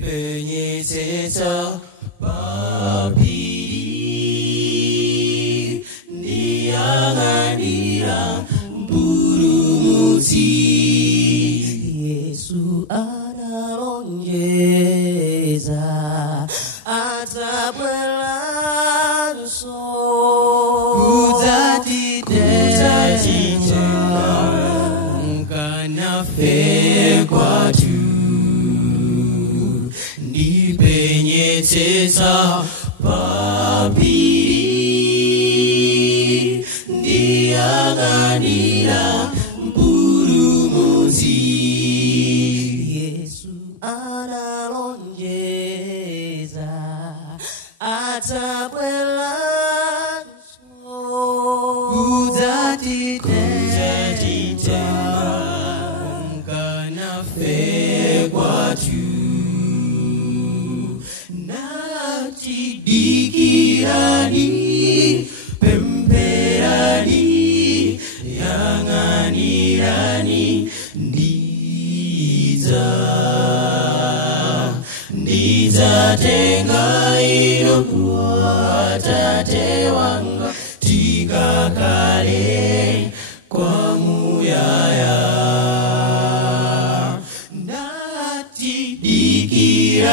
Penyetsa papiri Niyanganira burumuti Yesu analonjeza atabweranso kudzatitenga mkanafe kwatu ndipenyetsetsa papiri ndiyang'anira mpulumutsi Yesu analonjeza atabweranso kudzatitenga mkanafe kwatu natidikirani pemberani yang'anirani ndidzatenga ino kwa Tate wanga tikakale kwamuyaya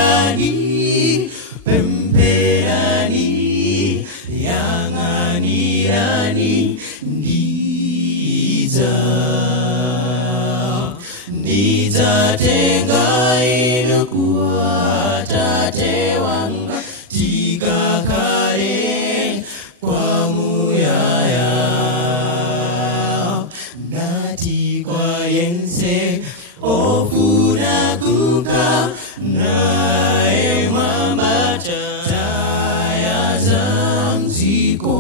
natidikirani pemberani yang'anirani ndidzatenga ino kwa Tate wanga tikakale kwamuyaya nati kwa yense ofuna kuka naye mwambata taya za mziko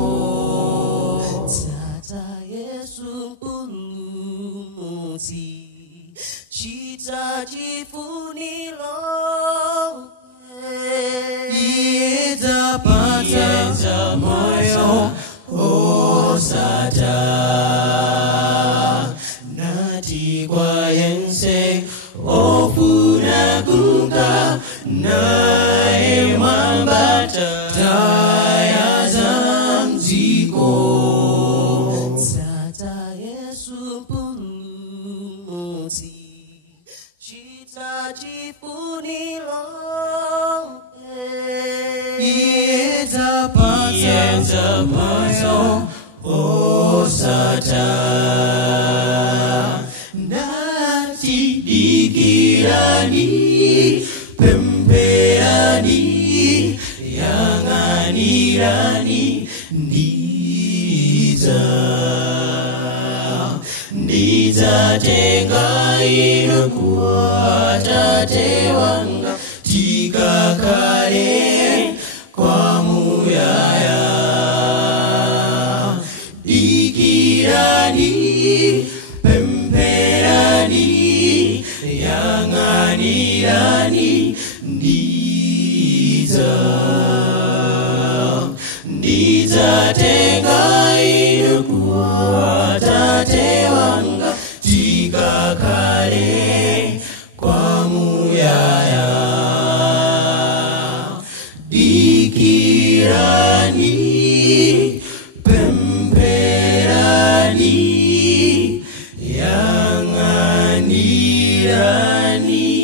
Tata Yesu mpulumutsi chita chifuniro idzapatsa moyo osatha nati kwa yense ofuna kuka naye mwambata taya za mziko Tata Yesu mpulumutsi chita chifuniro idzapatsa moyo osatha natidikirani pemberani yang'anirani ndidzatenga ino kwa Tate wanga tikakale kwamuyaya dikirani pemberani yang'anirani ndidzatenga ino kwa Tate wanga tikakale kwamuyaya dikirani pemberani yang'anirani